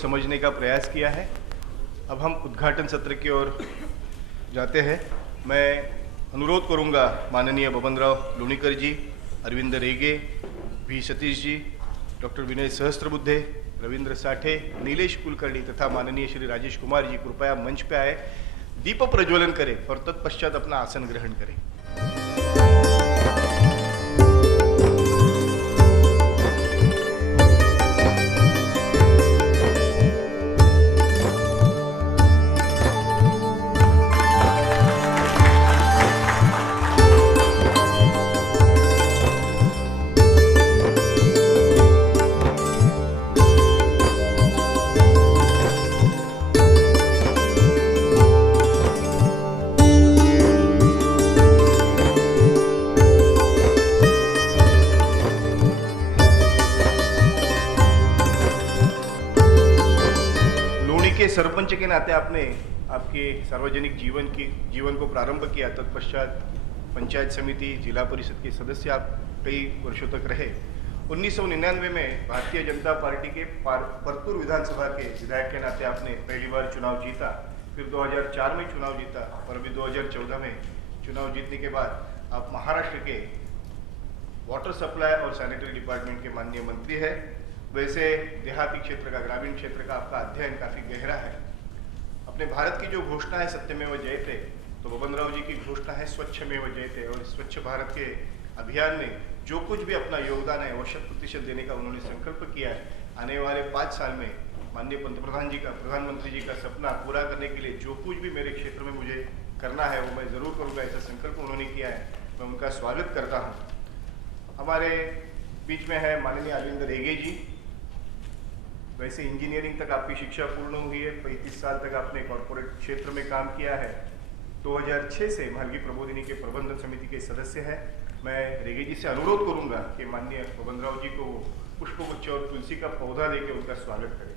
समझने का प्रयास किया है। अब हम उद्घाटन सत्र की ओर जाते हैं। मैं अनुरोध करूंगा माननीय बबनराव लोणीकर जी, अरविंद रेगे, वी सतीश जी, डॉक्टर विनय सहस्त्रबुद्धे, रविंद्र साठे, नीलेश कुलकर्णी तथा माननीय श्री राजेश कुमार जी कृपया मंच पे आए, दीप प्रज्वलन करें और तत्पश्चात अपना आसन ग्रहण करें। सरपंच के नाते आपने आपके सार्वजनिक जीवन को प्रारंभ किया, तत्पश्चात पंचायत समिति, जिला परिषद के सदस्य आप कई वर्षों तक रहे। 1999 में भारतीय जनता पार्टी के परतूर विधानसभा के विधायक के नाते आपने पहली बार चुनाव जीता, फिर 2004 में चुनाव जीता और अभी 2014 में चुनाव जीतने के बाद आप महाराष्ट्र के वाटर सप्लाई और सैनिटरी डिपार्टमेंट के माननीय मंत्री है। वैसे देहाती क्षेत्र का, ग्रामीण क्षेत्र का आपका अध्ययन काफी गहरा है। अपने भारत की जो घोषणा है सत्यमेव जयते, तो बबनराव जी की घोषणा है स्वच्छमेव जयते, और स्वच्छ भारत के अभियान में जो कुछ भी अपना योगदान है वो 100% देने का उन्होंने संकल्प किया है। आने वाले 5 साल में माननीय प्रधानमंत्री जी का सपना पूरा करने के लिए जो कुछ भी मेरे क्षेत्र में मुझे करना है वो मैं जरूर करूँगा, ऐसा संकल्प उन्होंने किया है। मैं उनका स्वागत करता हूँ। हमारे बीच में है माननीय अरविंद रेगे जी। वैसे इंजीनियरिंग तक आपकी शिक्षा पूर्ण हुई है, 35 साल तक आपने कॉर्पोरेट क्षेत्र में काम किया है। 2006 से मालगी प्रबोधिनी के प्रबंधन समिति के सदस्य हैं। मैं रेगे जी से अनुरोध करूंगा कि माननीय बबनराव जी को पुष्पगुच्छ और तुलसी का पौधा देकर उनका स्वागत करें।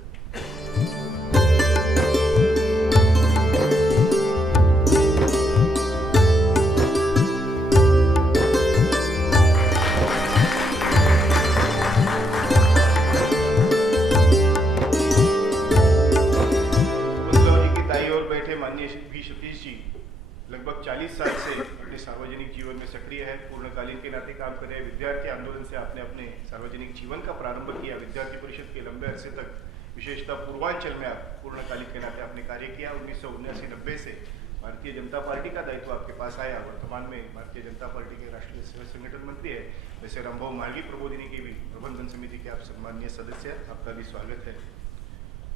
लगभग 40 साल से अपने सार्वजनिक जीवन में सक्रिय है, पूर्णकालीन के नाते काम कर रहे हैं। विद्यार्थी आंदोलन से आपने अपने सार्वजनिक जीवन का प्रारंभ किया। विद्यार्थी परिषद के लंबे अरसे तक, विशेषतः पूर्वांचल में आप पूर्णकालीन के नाते आपने कार्य किया। 1979-90 से भारतीय जनता पार्टी का दायित्व आपके पास आया। वर्तमान में भारतीय जनता पार्टी के राष्ट्रीय सेवा संगठन मंत्री है। वैसे रामभाऊ मालगी प्रबोधिनी के भी प्रबंधन समिति के आप सम्मानीय सदस्य हैं, आपका भी स्वागत है।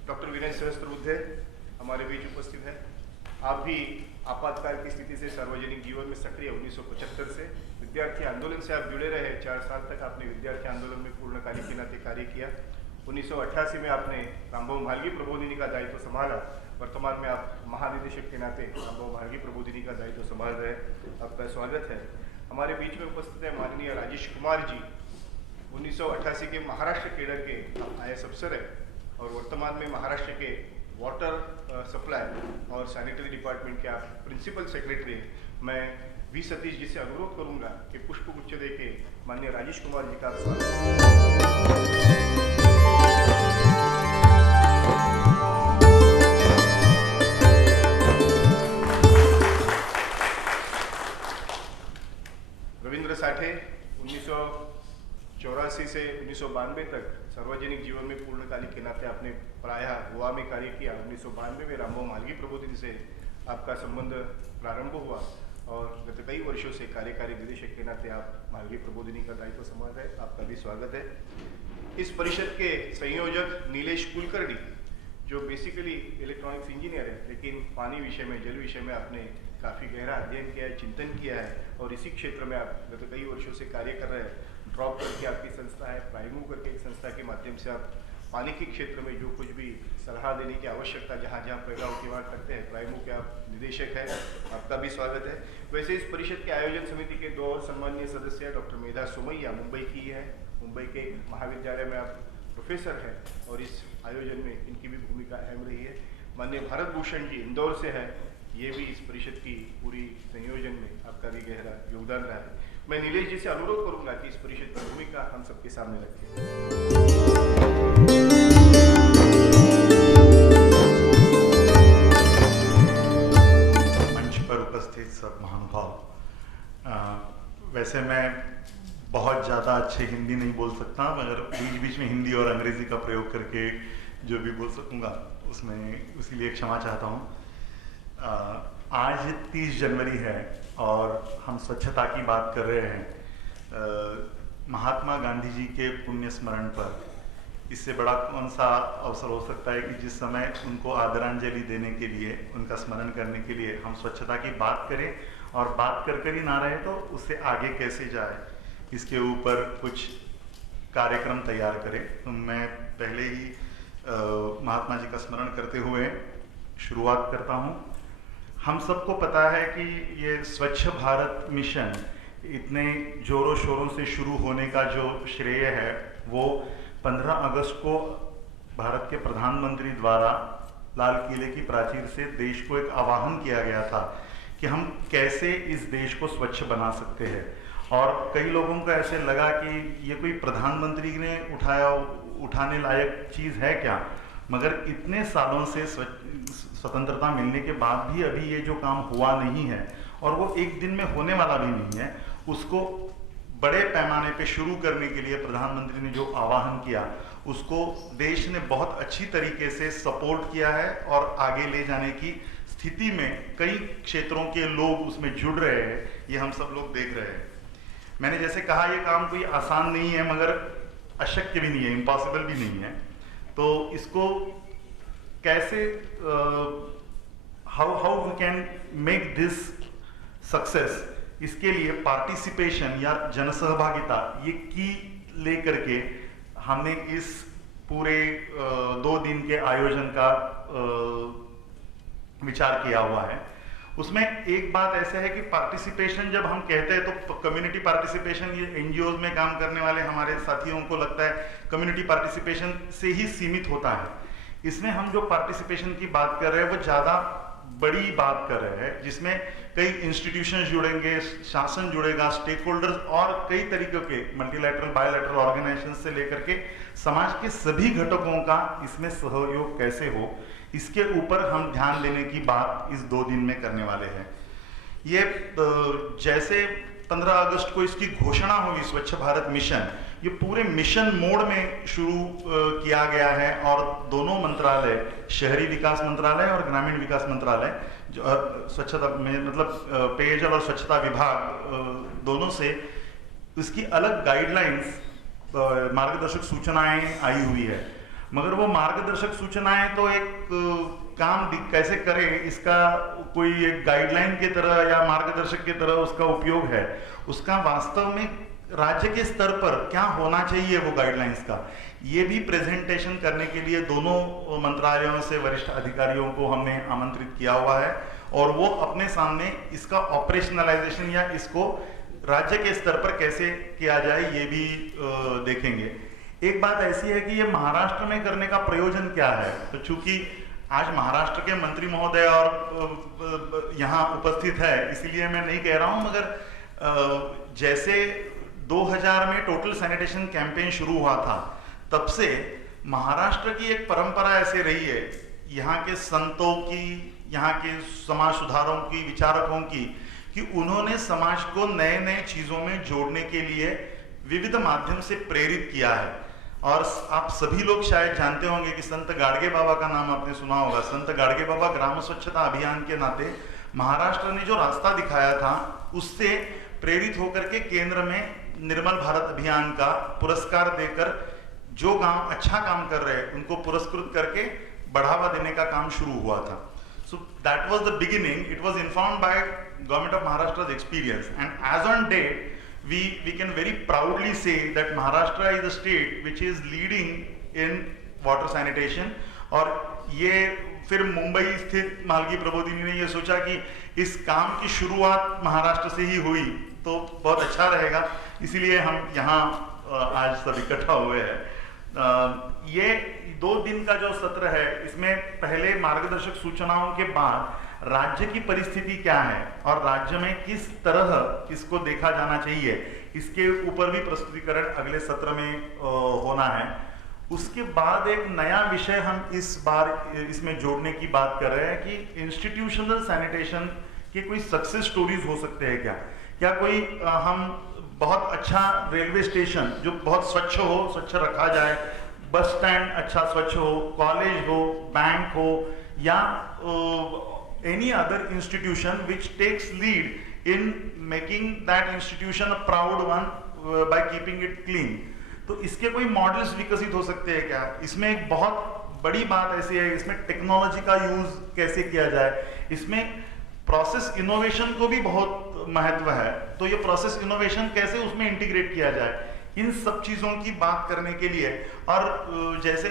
डॉक्टर विनय सहस्त्रबुद्धे हमारे बीच उपस्थित है। आप भी आपातकाल की स्थिति से सार्वजनिक जीवन में सक्रिय, 1975 से विद्यार्थी आंदोलन से आप जुड़े रहे। 4 साल तक आपने विद्यार्थी आंदोलन में पूर्णकालीन के नाते कार्य किया। 1988 में आपने रामभाऊ मालगी प्रबोधिनी का दायित्व संभाला। वर्तमान में आप महानिदेशक के नाते रामभाऊ मालगी प्रबोधिनी का दायित्व संभाल रहे। आपका स्वागत है। हमारे बीच में उपस्थित है माननीय राजेश कुमार जी। 1988 के महाराष्ट्र केडर के IAS अफसर है और वर्तमान में महाराष्ट्र के वाटर सप्लाई और सैनिटरी डिपार्टमेंट के आप प्रिंसिपल सेक्रेटरी हैं। मैं वी सतीश जी से अनुरोध करूंगा कि पुष्पगुच्छ देके माननीय राजेश कुमार जी का स्वागत। रविंद्र साठे 1984 से 1992 तक सार्वजनिक जीवन में पूर्णकालिक के नाते आपने प्रायः गोवा में कार्य किया। 1992 में रामभाऊ मालगी प्रबोधिनी से आपका संबंध प्रारंभ हुआ और गत कई वर्षों से कार्यकारी निदेशक के नाते आप मालगी प्रबोधिनी का दायित्व संभाल रहे। आपका भी स्वागत है। इस परिषद के संयोजक नीलेश कुलकर्णी, जो बेसिकली इलेक्ट्रॉनिक्स इंजीनियर है, लेकिन पानी विषय में, जल विषय में आपने काफ़ी गहरा अध्ययन किया है, चिंतन किया है और इसी क्षेत्र में आप गत कई वर्षों से कार्य कर रहे हैं। ड्रॉप करके आपकी संस्था है, प्राइमू करके एक संस्था के माध्यम से आप पानी के क्षेत्र में जो कुछ भी सलाह देने की आवश्यकता जहाँ जहाँ पैदा होती वहाँ करते हैं। प्राइमू के आप निदेशक हैं, आपका भी स्वागत है। वैसे इस परिषद के आयोजन समिति के 2 और सम्मानीय सदस्य हैं। डॉक्टर मेधा सोमैया मुंबई की है, मुंबई के महाविद्यालय में आप प्रोफेसर हैं और इस आयोजन में इनकी भी भूमिका अहम रही है। माननीय भारत भूषण जी इंदौर से है, ये भी इस परिषद की पूरी संयोजन में आपका भी गहरा योगदान रहा है। मैं नीलेश जी से अनुरोध करूंगा कि इस परिषद की भूमिका हम सबके सामने रखें। वैसे मैं बहुत ज़्यादा अच्छे हिंदी नहीं बोल सकता, मगर बीच बीच में हिंदी और अंग्रेज़ी का प्रयोग करके जो भी बोल सकूँगा उसमें, उसी लिए क्षमा चाहता हूँ। आज 30 जनवरी है और हम स्वच्छता की बात कर रहे हैं। महात्मा गांधी जी के पुण्य स्मरण पर इससे बड़ा कौन सा अवसर हो सकता है कि जिस समय उनको आदरांजलि देने के लिए, उनका स्मरण करने के लिए हम स्वच्छता की बात करें, और बात कर ही ना रहे तो उससे आगे कैसे जाए, इसके ऊपर कुछ कार्यक्रम तैयार करें। तो मैं पहले ही महात्मा जी का स्मरण करते हुए शुरुआत करता हूँ। हम सबको पता है कि ये स्वच्छ भारत मिशन इतने जोरों शोरों से शुरू होने का जो श्रेय है वो 15 अगस्त को भारत के प्रधानमंत्री द्वारा लाल किले की प्राचीर से देश को एक आह्वान किया गया था कि हम कैसे इस देश को स्वच्छ बना सकते हैं। और कई लोगों को ऐसे लगा कि ये कोई प्रधानमंत्री ने उठाने लायक चीज़ है क्या, मगर इतने सालों से स्वतंत्रता मिलने के बाद भी अभी ये जो काम हुआ नहीं है, और वो एक दिन में होने वाला भी नहीं है, उसको बड़े पैमाने पे शुरू करने के लिए प्रधानमंत्री ने जो आह्वान किया उसको देश ने बहुत अच्छी तरीके से सपोर्ट किया है, और आगे ले जाने की स्थिति में कई क्षेत्रों के लोग उसमें जुड़ रहे हैं, ये हम सब लोग देख रहे हैं। मैंने जैसे कहा ये काम कोई आसान नहीं है, मगर अशक्य भी नहीं है, इम्पॉसिबल भी नहीं है। तो इसको कैसे how we can make this success, इसके लिए पार्टिसिपेशन या जनसहभागिता ये की लेकर के हमने इस पूरे 2 दिन के आयोजन का विचार किया हुआ है। उसमें एक बात ऐसे है कि पार्टिसिपेशन जब हम कहते हैं तो कम्युनिटी पार्टिसिपेशन, ये एनजीओज में काम करने वाले हमारे साथियों को लगता है कम्युनिटी पार्टिसिपेशन से ही सीमित होता है। इसमें हम जो पार्टिसिपेशन की बात कर रहे हैं वो ज़्यादा बड़ी बात कर रहे हैं, जिसमें कई इंस्टीट्यूशंस जुड़ेंगे, शासन जुड़ेगा, स्टेक होल्डर्स और कई तरीकों के मल्टीलैटरल बायोलैटरल ऑर्गेनाइजेशन से लेकर के समाज के सभी घटकों का इसमें सहयोग कैसे हो, इसके ऊपर हम ध्यान देने की बात इस 2 दिन में करने वाले हैं। ये जैसे 15 अगस्त को इसकी घोषणा हुई स्वच्छ भारत मिशन, ये पूरे मिशन मोड में शुरू किया गया है, और दोनों मंत्रालय, शहरी विकास मंत्रालय और ग्रामीण विकास मंत्रालय, जो स्वच्छता में मतलब पेयजल और स्वच्छता विभाग दोनों से इसकी अलग गाइडलाइंस, मार्गदर्शक सूचनाएं आई हुई है। मगर वो मार्गदर्शक सूचनाएं तो एक काम कैसे करें, इसका कोई एक गाइडलाइन की तरह या मार्गदर्शक की तरह उसका उपयोग है, उसका वास्तव में राज्य के स्तर पर क्या होना चाहिए वो गाइडलाइंस का, ये भी प्रेजेंटेशन करने के लिए दोनों मंत्रालयों से वरिष्ठ अधिकारियों को हमने आमंत्रित किया हुआ है, और वो अपने सामने इसका ऑपरेशनलाइजेशन या इसको राज्य के स्तर पर कैसे किया जाए ये भी देखेंगे। एक बात ऐसी है कि ये महाराष्ट्र में करने का प्रयोजन क्या है, तो चूंकि आज महाराष्ट्र के मंत्री महोदय और यहाँ उपस्थित है इसीलिए मैं नहीं कह रहा हूँ, मगर जैसे 2000 में टोटल सैनिटेशन कैंपेन शुरू हुआ था, तब से महाराष्ट्र की एक परंपरा ऐसे रही है, यहाँ के संतों की, यहाँ के समाज सुधारों की, विचारकों की, कि उन्होंने समाज को नए नए चीजों में जोड़ने के लिए विविध माध्यम से प्रेरित किया है। और आप सभी लोग शायद जानते होंगे कि संत गाडगे बाबा का नाम आपने सुना होगा। संत गाडगे बाबा ग्राम स्वच्छता अभियान के नाते महाराष्ट्र ने जो रास्ता दिखाया था, उससे प्रेरित होकर के केंद्र में निर्मल भारत अभियान का पुरस्कार देकर जो गांव अच्छा काम कर रहे हैं उनको पुरस्कृत करके बढ़ावा देने का काम शुरू हुआ था। So that was the beginning. It was informed by Government of Maharashtra's experience, and as on date, we can very proudly say that Maharashtra is a state which is leading in water sanitation. और ये फिर मुंबई स्थित मालगी प्रबोधिनी ने ये सोचा कि इस काम की शुरुआत महाराष्ट्र से ही हुई तो बहुत अच्छा रहेगा, इसीलिए हम यहाँ आज सब इकट्ठा हुए हैं। ये 2 दिन का जो सत्र है, इसमें पहले मार्गदर्शक सूचनाओं के बाद राज्य की परिस्थिति क्या है और राज्य में किस तरह इसको देखा जाना चाहिए, इसके ऊपर भी प्रस्तुतिकरण अगले सत्र में होना है। उसके बाद एक नया विषय हम इस बार इसमें जोड़ने की बात कर रहे हैं कि इंस्टीट्यूशनल सैनिटेशन के कोई सक्सेस स्टोरीज हो सकते हैं क्या, या कोई हम बहुत अच्छा रेलवे स्टेशन जो बहुत स्वच्छ हो, स्वच्छ रखा जाए, बस स्टैंड अच्छा स्वच्छ हो, कॉलेज हो, बैंक हो, या any other institution which takes lead in making that institution a proud one by keeping it clean. तो इसके कोई मॉडल्स विकसित हो सकते हैं क्या? इसमें एक बहुत बड़ी बात ऐसी है, इसमें टेक्नोलॉजी का यूज कैसे किया जाए, इसमें प्रोसेस इनोवेशन को भी बहुत महत्व है, तो ये प्रोसेस इनोवेशन कैसे उसमें इंटीग्रेट किया जाए, इन सब चीज़ों की बात करने के लिए। और जैसे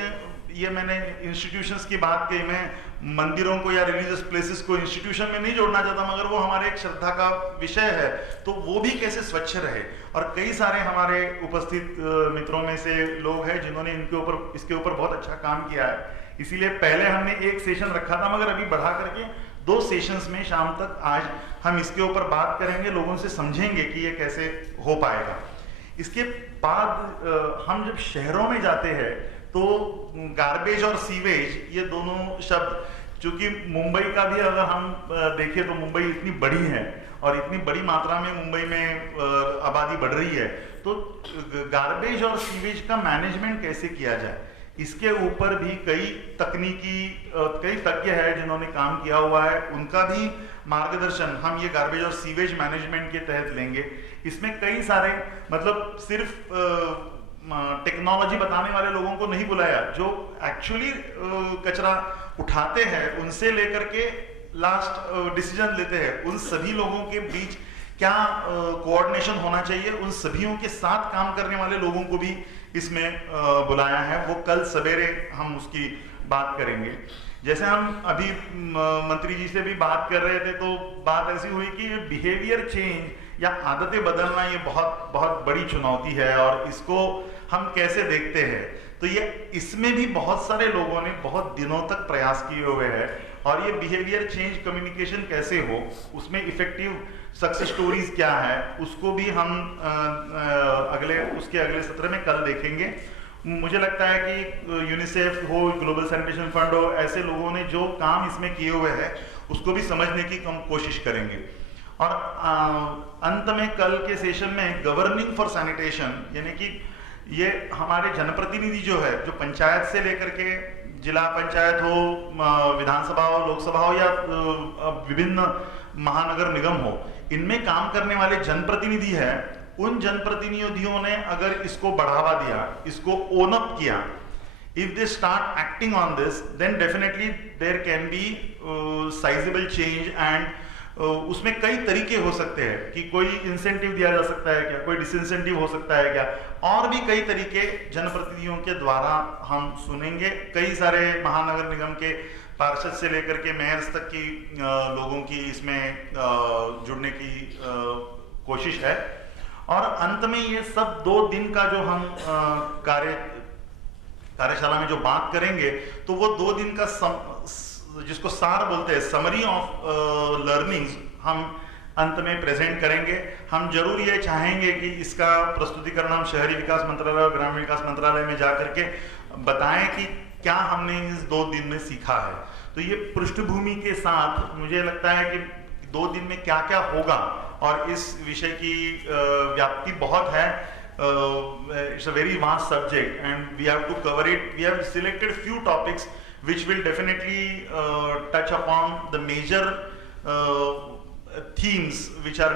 ये मैंने इंस्टीट्यूशंस की बात की, मैं मंदिरों को या रिलीजियस प्लेसेस को इंस्टीट्यूशन में नहीं जोड़ना चाहता, मगर वो हमारे एक श्रद्धा का विषय है, तो वो भी कैसे स्वच्छ रहे। और कई सारे हमारे उपस्थित मित्रों में से लोग हैं जिन्होंने इसके ऊपर बहुत अच्छा काम किया है, इसीलिए पहले हमने एक सेशन रखा था, मगर अभी बढ़ा करके 2 सेशंस में शाम तक आज हम इसके ऊपर बात करेंगे, लोगों से समझेंगे कि ये कैसे हो पाएगा। इसके बाद हम जब शहरों में जाते हैं तो गार्बेज और सीवेज, ये दोनों शब्द, चूंकि मुंबई का भी अगर हम देखें तो मुंबई इतनी बड़ी है और इतनी बड़ी मात्रा में मुंबई में आबादी बढ़ रही है, तो गार्बेज और सीवेज का मैनेजमेंट कैसे किया जाए, इसके ऊपर भी कई तज्ञ हैं जिन्होंने काम किया हुआ है, उनका भी मार्गदर्शन हम ये गार्बेज और सीवेज मैनेजमेंट के तहत लेंगे। इसमें कई सारे, मतलब सिर्फ टेक्नोलॉजी बताने वाले लोगों को नहीं बुलाया, जो एक्चुअली कचरा उठाते हैं उनसे लेकर के लास्ट डिसीजन लेते हैं, उन सभी लोगों के बीच क्या कोऑर्डिनेशन होना चाहिए, उन सभीयों के साथ काम करने वाले लोगों को भी इसमें बुलाया है। वो कल सवेरे हम उसकी बात करेंगे। जैसे हम अभी मंत्री जी से भी बात कर रहे थे, तो बात ऐसी हुई कि बिहेवियर चेंज या आदतें बदलना ये बहुत बहुत बड़ी चुनौती है, और इसको हम कैसे देखते हैं, तो ये इसमें भी बहुत सारे लोगों ने बहुत दिनों तक प्रयास किए हुए हैं। और ये बिहेवियर चेंज कम्युनिकेशन कैसे हो, उसमें इफेक्टिव सक्सेस स्टोरीज क्या है, उसको भी हम उसके अगले सत्र में कल देखेंगे। मुझे लगता है कि यूनिसेफ हो, ग्लोबल सैनिटेशन फंड हो, ऐसे लोगों ने जो काम इसमें किए हुए हैं उसको भी समझने की हम कोशिश करेंगे। और अंत में कल के सेशन में गवर्निंग फॉर सैनिटेशन, यानी कि ये हमारे जनप्रतिनिधि जो है, जो पंचायत से लेकर के जिला पंचायत हो, विधानसभा हो, लोकसभा हो, या विभिन्न महानगर निगम हो, इनमें काम करने वाले जनप्रतिनिधि है, उन जनप्रतिनिधियों ने अगर इसको बढ़ावा दिया, इसको ओन अप किया, if they start acting on this, then definitely there can be sizable change, and उसमें कई तरीके हो सकते हैं कि कोई इंसेंटिव दिया जा सकता है क्या, कोई डिसइंसेंटिव हो सकता है क्या, और भी कई तरीके जनप्रतिनिधियों के द्वारा हम सुनेंगे। कई सारे महानगर निगम के पार्षद से लेकर के मेयर्स तक की लोगों की इसमें जुड़ने की कोशिश है। और अंत में ये सब 2 दिन का जो हम कार्यशाला में जो बात करेंगे, तो वो 2 दिन का जिसको सार बोलते हैं, समरी ऑफ लर्निंग्स, हम अंत में प्रेजेंट करेंगे। हम जरूर ये चाहेंगे कि इसका प्रस्तुतिकरण हम शहरी विकास मंत्रालय और ग्रामीण विकास मंत्रालय में जा करके बताएं कि क्या हमने इस 2 दिन में सीखा है। तो ये पृष्ठभूमि के साथ मुझे लगता है कि 2 दिन में क्या क्या होगा, और इस विषय की व्याप्ति बहुत है। It's a very vast subject and we have to cover it. We have selected few topics which will definitely touch upon the major themes which are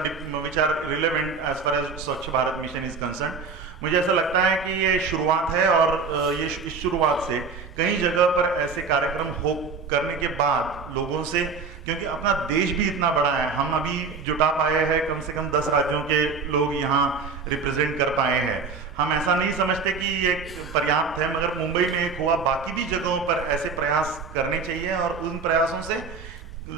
relevant as far as Swachh Bharat mission is concerned. मुझे ऐसा लगता है कि ये शुरुआत है, और ये इस शुरुआत से कई जगह पर ऐसे कार्यक्रम करने के बाद लोगों से, क्योंकि अपना देश भी इतना बड़ा है, हम अभी जुटा पाए हैं कम से कम 10 राज्यों के लोग यहाँ रिप्रेजेंट कर पाए हैं। हम ऐसा नहीं समझते कि ये पर्याप्त है, मगर मुंबई में एक हुआ, बाकी भी जगहों पर ऐसे प्रयास करने चाहिए, और उन प्रयासों से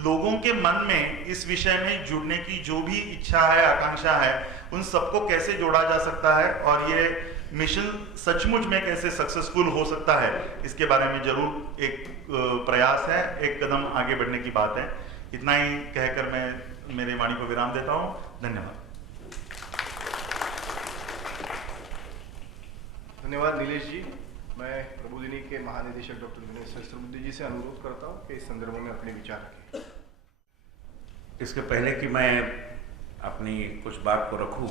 लोगों के मन में इस विषय में जुड़ने की जो भी इच्छा है, आकांक्षा है, उन सबको कैसे जोड़ा जा सकता है, और ये मिशन सचमुच में कैसे सक्सेसफुल हो सकता है, इसके बारे में जरूर एक प्रयास है, एक कदम आगे बढ़ने की बात है। इतना ही कहकर मैं मेरे वाणी को विराम देता हूँ। धन्यवाद। धन्यवाद नीलेश जी। मैं प्रबोधिनी के महानिदेशक डॉक्टर विनय सहस्त्रबुद्धे जी से अनुरोध करता हूँ कि इस संदर्भ में अपने विचार रखें। इसके पहले कि मैं अपनी कुछ बात को रखूं।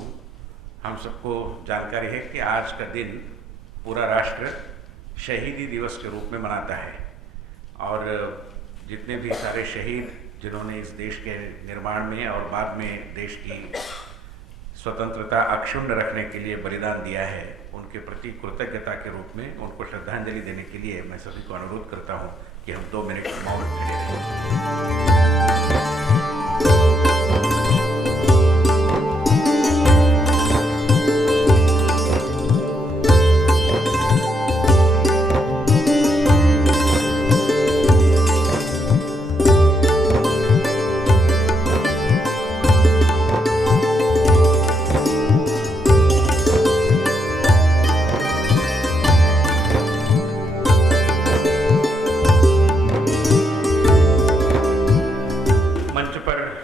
हम सबको जानकारी है कि आज का दिन पूरा राष्ट्र शहीदी दिवस के रूप में मनाता है और जितने भी सारे शहीद जिन्होंने इस देश के निर्माण में और बाद में देश की स्वतंत्रता अक्षुण्ण रखने के लिए बलिदान दिया है, उनके प्रति कृतज्ञता के रूप में उनको श्रद्धांजलि देने के लिए मैं सभी को अनुरोध करता हूं कि हम 2 मिनट मौन खड़े रहें।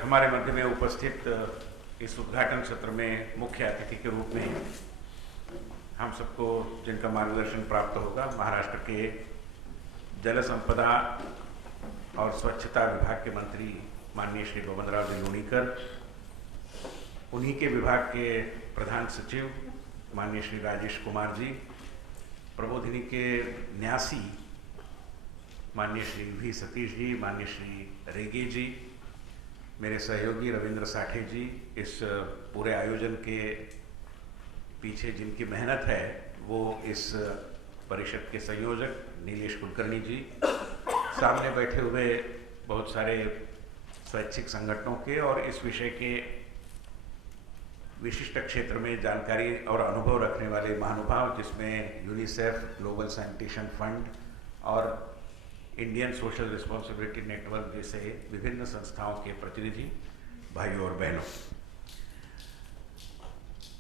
हमारे मध्य में उपस्थित इस उद्घाटन सत्र में मुख्य अतिथि के रूप में हम सबको जिनका मार्गदर्शन प्राप्त होगा, महाराष्ट्र के जल संपदा और स्वच्छता विभाग के मंत्री माननीय श्री गोविंदराव जी लोणीकर, उन्हीं के विभाग के प्रधान सचिव माननीय श्री राजेश कुमार जी, प्रबोधिनी के न्यासी माननीय श्री वी सतीश जी, माननीय श्री रेगे जी, मेरे सहयोगी रविंद्र साठे जी, इस पूरे आयोजन के पीछे जिनकी मेहनत है वो इस परिषद के संयोजक नीलेश कुलकर्णी जी, सामने बैठे हुए बहुत सारे स्वैच्छिक संगठनों के और इस विषय के विशिष्ट क्षेत्र में जानकारी और अनुभव रखने वाले महानुभाव, जिसमें यूनिसेफ, ग्लोबल सैनिटेशन फंड और इंडियन सोशल रिस्पॉन्सिबिलिटी नेटवर्क जैसे विभिन्न संस्थाओं के प्रतिनिधि, भाइयों और बहनों,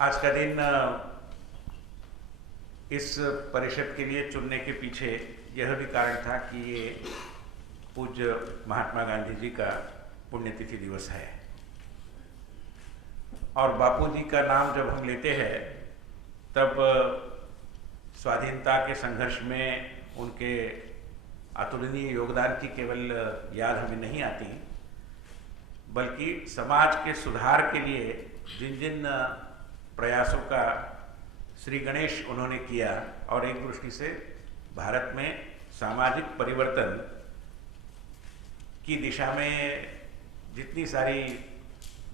आज का दिन इस परिषद के लिए चुनने के पीछे यह भी कारण था कि ये पूज्य महात्मा गांधी जी का पुण्यतिथि दिवस है और बापू जी का नाम जब हम लेते हैं तब स्वाधीनता के संघर्ष में उनके अतुलनीय योगदान की केवल याद हमें नहीं आती, बल्कि समाज के सुधार के लिए जिन जिन प्रयासों का श्री गणेश उन्होंने किया और एक दृष्टि से भारत में सामाजिक परिवर्तन की दिशा में जितनी सारी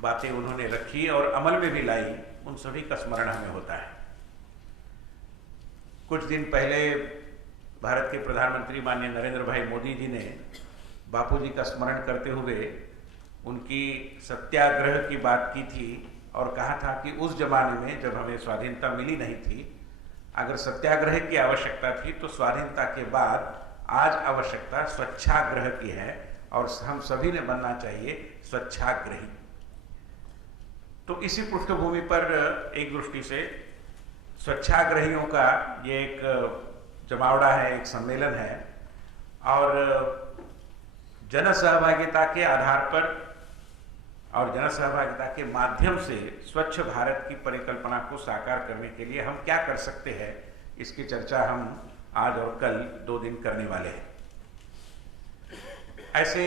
बातें उन्होंने रखी और अमल में भी लाई, उन सभी का स्मरण हमें होता है। कुछ दिन पहले भारत के प्रधानमंत्री माननीय नरेंद्र भाई मोदी जी ने बापू जी का स्मरण करते हुए उनकी सत्याग्रह की बात की थी और कहा था कि उस जमाने में जब हमें स्वाधीनता मिली नहीं थी, अगर सत्याग्रह की आवश्यकता थी तो स्वाधीनता के बाद आज आवश्यकता स्वच्छाग्रह की है और हम सभी ने बनना चाहिए स्वच्छाग्रही। तो इसी पृष्ठभूमि पर एक दृष्टि से स्वच्छाग्रहियों का ये एक जमावड़ा है, एक सम्मेलन है और जन सहभागिता के आधार पर और जन सहभागिता के माध्यम से स्वच्छ भारत की परिकल्पना को साकार करने के लिए हम क्या कर सकते हैं, इसकी चर्चा हम आज और कल 2 दिन करने वाले हैं। ऐसे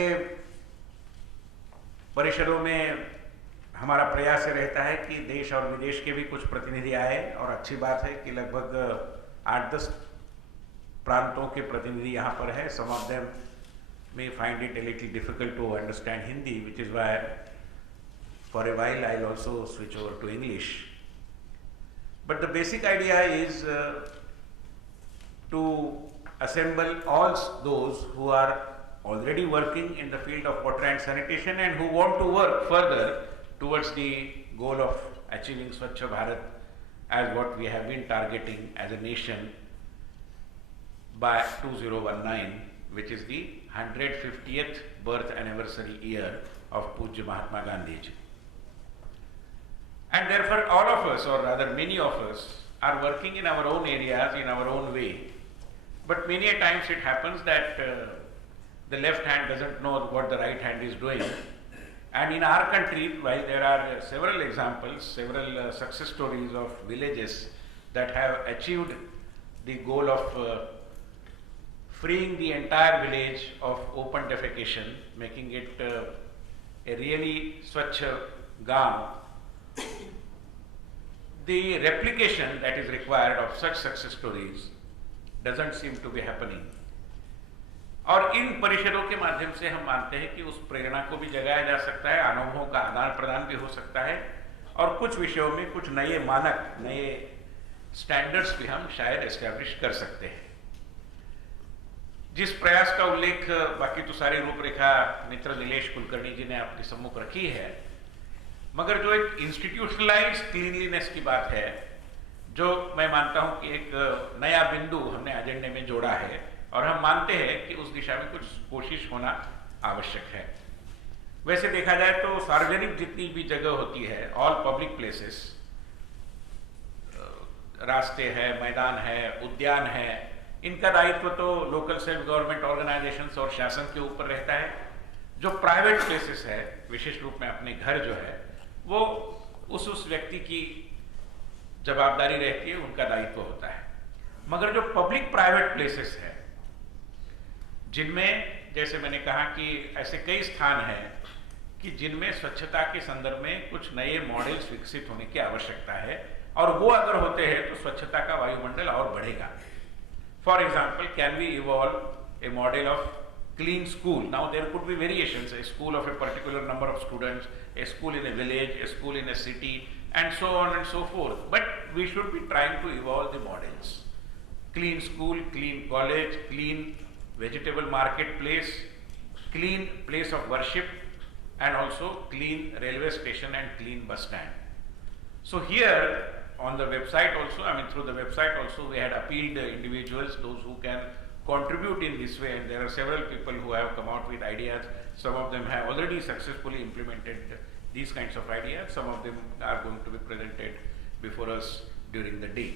परिषदों में हमारा प्रयास रहता है कि देश और विदेश के भी कुछ प्रतिनिधि आए और अच्छी बात है कि लगभग 8-10 प्रांतों के प्रतिनिधि यहाँ पर है। Some of them may find it a little difficult to understand Hindi, which is why for a while I'll also switch over to English. But the basic idea is to assemble all those who are already working in the field of water and sanitation and who want to work further towards the goal of achieving Swachh Bharat as what we have been targeting as a nation by 2019, which is the 150th birth anniversary year of Pujya Mahatma Gandhi ji. And therefore all of us, or rather many of us, are working in our own areas, in our own way. But many a times it happens that the left hand doesn't know what the right hand is doing. And in our country, while there are several examples, several success stories of villages that have achieved the goal of freeing the entire village of open defecation, making it a really Swachh Gaon, the replication that is required of such success stories doesn't seem to be happening. और इन परिषदों के माध्यम से हम मानते हैं कि उस प्रेरणा को भी जगाया जा सकता है, अनुभवों का आदान प्रदान भी हो सकता है, और कुछ विषयों में कुछ नए मानक, नए स्टैंडर्ड्स भी हम शायद एस्टैब्लिश कर सकते हैं। जिस प्रयास का उल्लेख बाकी तो सारी रूपरेखा मित्र नीलेश कुलकर्णी जी ने अपने सम्मुख रखी है, मगर जो एक इंस्टीट्यूशनलाइज क्लीनलीनेस की बात है, जो मैं मानता हूं कि एक नया बिंदु हमने एजेंडे में जोड़ा है, और हम मानते हैं कि उस दिशा में कुछ कोशिश होना आवश्यक है। वैसे देखा जाए तो सार्वजनिक जितनी भी जगह होती है, ऑल पब्लिक प्लेसेस, रास्ते हैं, मैदान है, उद्यान है, इनका दायित्व तो लोकल सेल्फ गवर्नमेंट ऑर्गेनाइजेशंस और शासन के ऊपर रहता है। जो प्राइवेट प्लेसेस है, विशेष रूप में अपने घर जो है, वो उस व्यक्ति की जवाबदारी रहती है, उनका दायित्व होता है। मगर जो पब्लिक प्राइवेट प्लेसेस है, जिनमें जैसे मैंने कहा कि ऐसे कई स्थान हैं कि जिनमें स्वच्छता के संदर्भ में कुछ नए मॉडल्स विकसित होने की आवश्यकता है, और वो अगर होते हैं तो स्वच्छता का वायुमंडल और बढ़ेगा। For example, can we evolve a model of clean school? Now there could be variations, a school of a particular number of students, a school in a village, a school in a city, and so on and so forth. But we should be trying to evolve the models. Clean school, clean college, clean vegetable marketplace, clean place of worship, and also clean railway station and clean bus stand. So here on the website also, I mean through the website also, we had appealed individuals, those who can contribute in this way, and there are several people who have come out with ideas. Some of them have already successfully implemented these kinds of ideas. Some of them are going to be presented before us during the day.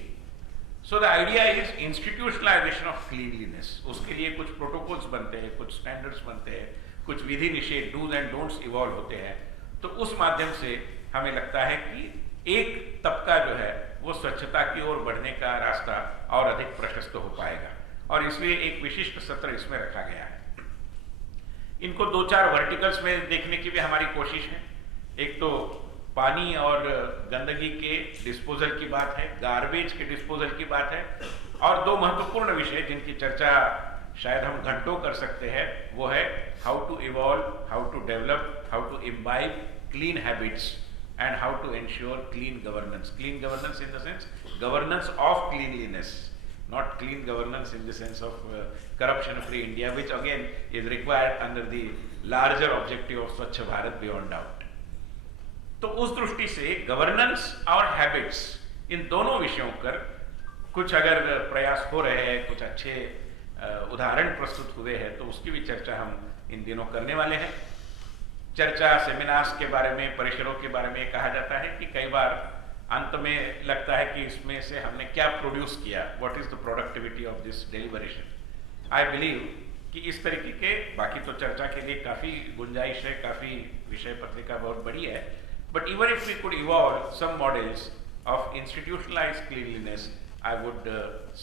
So the idea is institutionalization of cleanliness. उसके लिए कुछ protocols बनते हैं, कुछ standards बनते हैं, कुछ विधि निषेध do's and don'ts evolve होते हैं। तो उस माध्यम से हमें लगता है कि एक तबका जो है वो स्वच्छता की ओर बढ़ने का रास्ता और अधिक प्रशस्त हो पाएगा, और इसलिए एक विशिष्ट सत्र इसमें रखा गया है। इनको 2-4 वर्टिकल्स में देखने की भी हमारी कोशिश है। एक तो पानी और गंदगी के डिस्पोजल की बात है, गार्बेज के डिस्पोजल की बात है, और 2 महत्वपूर्ण विषय जिनकी चर्चा शायद हम घंटों कर सकते हैं, वो है how to evolve, how to develop, how to imbibe clean habits, and how to ensure clean governance. Clean governance in the sense governance of cleanliness, not clean governance in the sense of corruption-free India, which again is required under the larger objective of Swachh Bharat beyond doubt. तो उस दृष्टि से governance और habits, इन दोनों विषयों पर कुछ अगर प्रयास हो रहे हैं, कुछ अच्छे उदाहरण प्रस्तुत हुए हैं, तो उसकी भी चर्चा हम इन दिनों करने वाले हैं। चर्चा, सेमिनार्स के बारे में, परिसरों के बारे में कहा जाता है कि कई बार अंत में लगता है कि इसमें से हमने क्या प्रोड्यूस किया, what is the productivity of this deliberation. I believe कि इस तरीके के, बाकी तो चर्चा के लिए काफी गुंजाइश है, काफी विषय पत्रिका बहुत बड़ी है, but even if we could evolve some models of institutionalized cleanliness, I would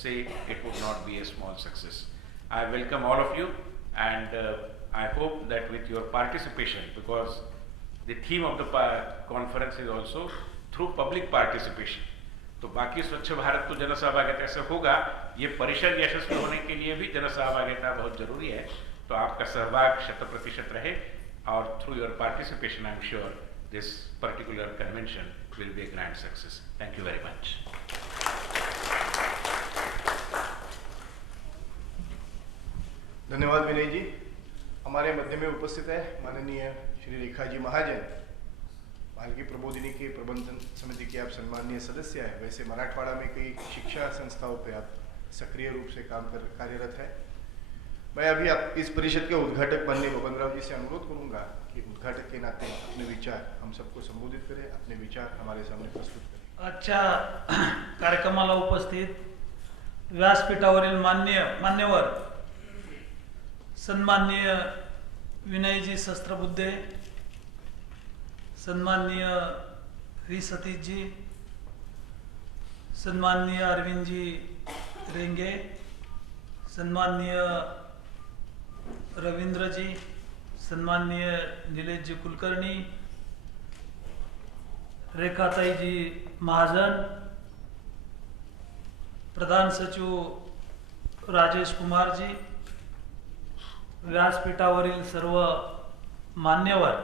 say it would not be a small success. I welcome all of you, and I hope that with your participation, because the theme of the conference is also through public participation, तो बाकी स्वच्छ भारत तो जनसहभागिता से होगा, ये परिषद यशस्वी होने के लिए भी जनसहभागिता बहुत जरूरी है। तो आपका सहभाग 100% रहे, और through your participation I am sure this particular convention will be A grand success. Thank you very much. धन्यवाद विनय जी। हमारे मध्य में उपस्थित है माननीय श्री रेखा जी महाजन, मालकी प्रबोधिनी के प्रबंधन समिति के आप सम्माननीय सदस्य हैं। वैसे मराठवाड़ा में कई शिक्षा संस्थाओं पे आप सक्रिय रूप से कार्यरत है। मैं अभी आप इस परिषद के उद्घाटक माननीय बबन राव जी से अनुरोध करूंगा कि उद्घाटक के नाते अपने विचार हम सबको संबोधित करें, अपने विचार हमारे सामने प्रस्तुत करें। आजच्या कार्यक्रमाला उपस्थित व्यासपीठावरील मान्यवर सन्माननीय विनयजी सहस्त्रबुद्धे, सन्माननीय वी सतीश जी, सन्माननीय अरविंद जी रेंगे, सन्माननीय रविंद्र जी, सन्माननीय नीलेश जी कुलकर्णी, रेखाताईजी महाजन, प्रधान सचिव राजेश कुमारजी, व्यासपीठावरील सर्व मान्यवर,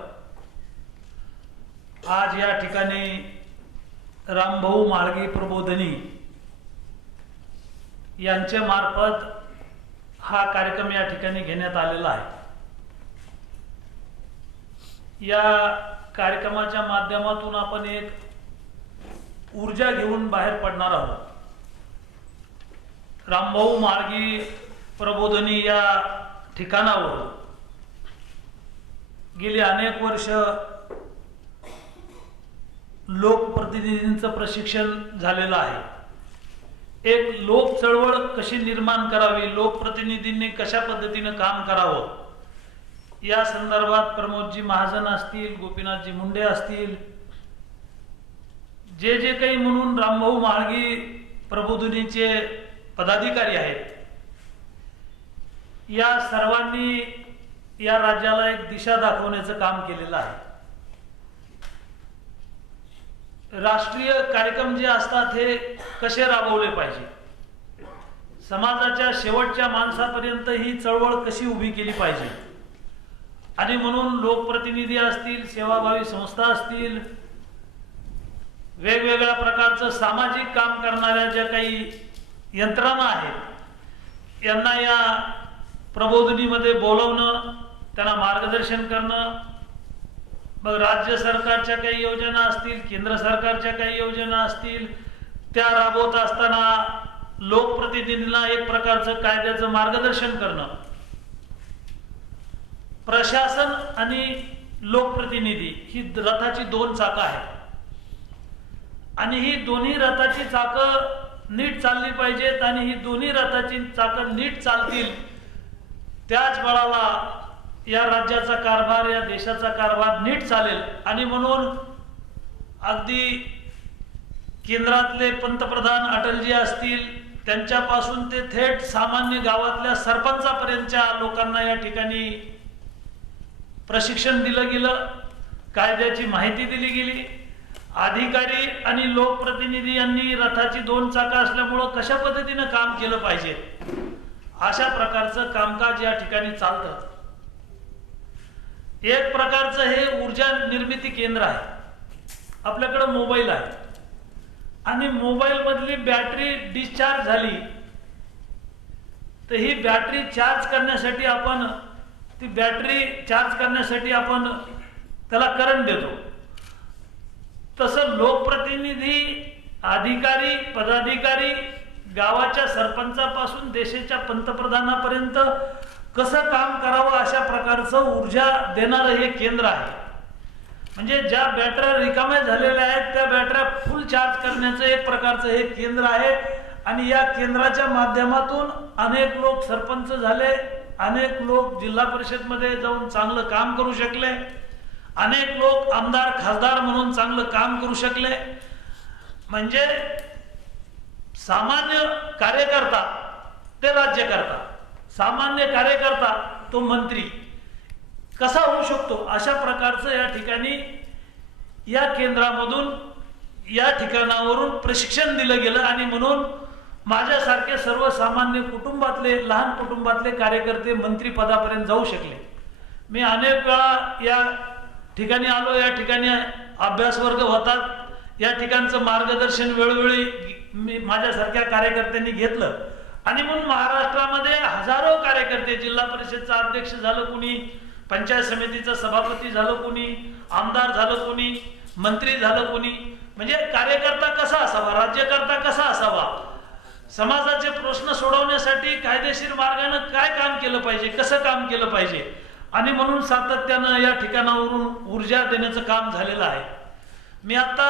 आज या ठिकाणी रामभाऊ म्हाळगी प्रबोधिनी यांच्या मार्फत हा कार्यक्रम या ठिकाणी घेण्यात आलेला आहे. या कार्यक्रमाच्या माध्यमातून आपण एक ऊर्जा घेऊन बाहेर पडणार आहोत. रामभाऊ म्हाळगी प्रबोधिनी या ठिकाणावर गेली अनेक वर्ष लोकप्रतिनिधींचं प्रशिक्षण झालेलं आहे. एक लोक चळवळ कशी निर्माण करावी, लोकप्रतिनिधींनी कशा पद्धतीने काम करावं, या संदर्भात प्रमोदजी महाजन असतील, गोपीनाथजी मुंडे असतील, जे जे काही म्हणून रामभाऊ म्हाळगी प्रबोधिनीचे पदाधिकारी आहेत, या सर्वांनी या राज्याला एक दिशा दाखवण्याचं काम केलेलं आहे. राष्ट्रीय कार्यक्रम जे असतात हे कसे राबवले पाहिजे, समाजाच्या शेवटच्या माणसापर्यंत ही चळवळ कशी उभी केली पाहिजे, आणि म्हणून लोकप्रतिनिधी असतील, सेवाभावी संस्था असतील, वेगवेगळ्या प्रकारचं सामाजिक काम करणाऱ्या ज्या काही यंत्रणा आहेत, यांना या प्रबोधिनीमध्ये बोलवणं, त्यांना मार्गदर्शन करणं, मग राज्य सरकारच्या काही योजना असतील, केंद्र सरकारच्या काही योजना असतील, त्या राबवत असताना लोकप्रतिनिधींना एक प्रकारचं कायद्याचं मार्गदर्शन करणं. प्रशासन आणि लोकप्रतिनिधी ही रथाची दोन चाकं आहेत, आणि ही दोन्ही रथाची चाकं नीट चालली पाहिजेत, आणि ही दोन्ही रथाची चाकं नीट चालतील त्याच बळाला या राज्याचा कारभार, या देशाचा कारभार नीट चालेल. आणि म्हणून अगदी केंद्रातले पंतप्रधान अटलजी असतील, त्यांच्यापासून ते थेट सामान्य गावातल्या सरपंचापर्यंतच्या लोकांना या ठिकाणी प्रशिक्षण दिलं गेलं, कायद्याची माहिती दिली गेली. अधिकारी आणि लोकप्रतिनिधी यांनी रथाची दोन चाकं असल्यामुळं कशा पद्धतीनं काम केलं पाहिजे, अशा प्रकारचं कामकाज या ठिकाणी चालतं. एक प्रकारचं हे ऊर्जा निर्मिती केंद्र आहे. आपल्याकडे मोबाईल आहे, आणि मोबाईल मधली बॅटरी डिस्चार्ज झाली तर ही बॅटरी चार्ज करण्यासाठी आपण त्याला करंट देतो. तसं लोकप्रतिनिधी, अधिकारी, पदाधिकारी गावाच्या सरपंचापासून देशाच्या पंतप्रधानापर्यंत कसं काम करावं अशा प्रकारचं ऊर्जा देणारं हे केंद्र आहे. म्हणजे ज्या बॅटऱ्या रिकाम्या झालेल्या आहेत त्या बॅटऱ्या फुल चार्ज करण्याचं एक प्रकारचं हे केंद्र आहे. आणि या केंद्राच्या माध्यमातून अनेक लोक सरपंच झाले, अनेक लोक जिल्हा परिषद मध्ये जाऊन चांगलं काम करू शकले, अनेक लोक आमदार खासदार म्हणून चांगलं काम करू शकले. म्हणजे सामान्य कार्यकर्ता ते राज्यकर्ता, सामान्य कार्यकर्ता तो मंत्री कसा होऊ शकतो, अशा प्रकारचं या ठिकाणी या केंद्रामधून या ठिकाणावरून प्रशिक्षण दिलं गेलं. आणि म्हणून माझ्यासारखे सर्वसामान्य कुटुंबातले, लहान कुटुंबातले कार्यकर्ते मंत्री पदापर्यंत जाऊ शकले. मी अनेक वेळा या ठिकाणी आलो, या ठिकाणी अभ्यास वर्ग होतात, या ठिकाणचं मार्गदर्शन वेळोवेळी मी माझ्यासारख्या कार्यकर्त्यांनी घेतलं. आणि म्हणून महाराष्ट्रामध्ये हजारो कार्यकर्ते, जिल्हा परिषदचा अध्यक्ष झालं कुणी, पंचायत समितीचा सभापती झालं कुणी, आमदार झालं कुणी, मंत्री झालं कुणी. म्हणजे कार्यकर्ता कसा असावा, राज्यकर्ता कसा असावा, समाजाचे प्रश्न सोडवण्यासाठी कायदेशीर मार्गाने काय काम केलं पाहिजे, कसं काम केलं पाहिजे. आणि म्हणून सातत्यानं या ठिकाणावरून ऊर्जा देण्याचं काम झालेलं आहे. मी आता